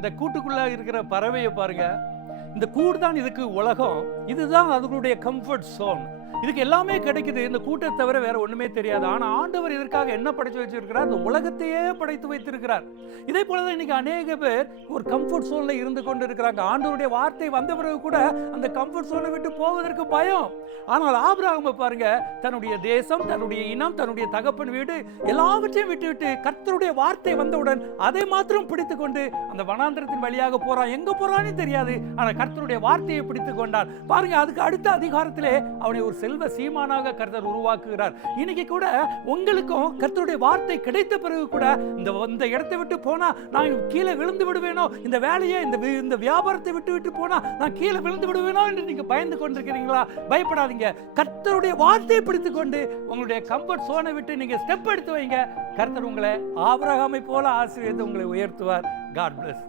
இந்த கூட்டுக்குள்ள இருக்கிற பறவையை பாருங்க. இந்த கூடு தான் இதுக்கு உலகம், இதுதான் அதுகளுடைய கம்ஃபர்ட் ஜோன். இதுக்கு எல்லாமே கிடைக்குது, இந்த கூட்டை தவிர வேற ஒண்ணுமே தெரியாது. ஆனா ஆண்டவர் இதற்காக என்ன படைச்சு வச்சிருக்கிறார்? இந்த உலகத்தையே படைத்து வைத்திருக்கிறார். இதே போலதான் இன்னைக்கு அநேக பேர் ஒரு கம்ஃபர்ட் ஜோன்ல இருந்து கொண்டு இருக்கிறாங்க. ஆண்டவருடைய வார்த்தை வந்த பிறகு கூட அந்த கம்ஃபர்ட் ஜோனை விட்டு போவதற்கு பயம். ஆனால் ஆபிரகாமை பாருங்க, தன்னுடைய தேசம், தன்னுடைய இனம், தன்னுடைய தகப்பன் வீடு எல்லாவற்றையும் விட்டு கர்த்தருடைய வார்த்தை வந்தவுடன் அதை மாத்திரம் பிடித்து கொண்டு அந்த வனாந்திரத்தின் வழியாக போறான். எங்க போறான்னு தெரியாது, ஆனா கர்த்தருடைய வார்த்தையை பிடித்து கொண்டான். பாருங்க, அதுக்கு அடுத்த அதிகாரத்திலே அவனை ஒரு செல்வ சீமானாக கர்த்தர் உருவாக்குகிறார். இன்னைக்கு கூட உங்களுக்கும் கர்த்தருடைய வார்த்தை கிடைத்த பிறகு கூட இந்த இடத்தை விட்டு போனா நான் கீழே விழுந்து விடுவேனோ, இந்த வேலையை இந்த வியாபாரத்தை விட்டு போனா நான் கீழே விழுந்து விடுவேனோ என்று நீங்க பயந்து கொண்டிருக்கிறீங்களா? பயப்படாதீங்க. கர்த்தருடைய வார்த்தையை பிடித்துக் கொண்டு உங்களுடைய கம்ஃபர்ட் சோனை விட்டு நீங்க ஸ்டெப் எடுத்து வைங்க. கர்த்தர் உங்களை ஆபிரகாமை போல ஆசீர்வதித்து உங்களை உயர்த்துவார். God bless.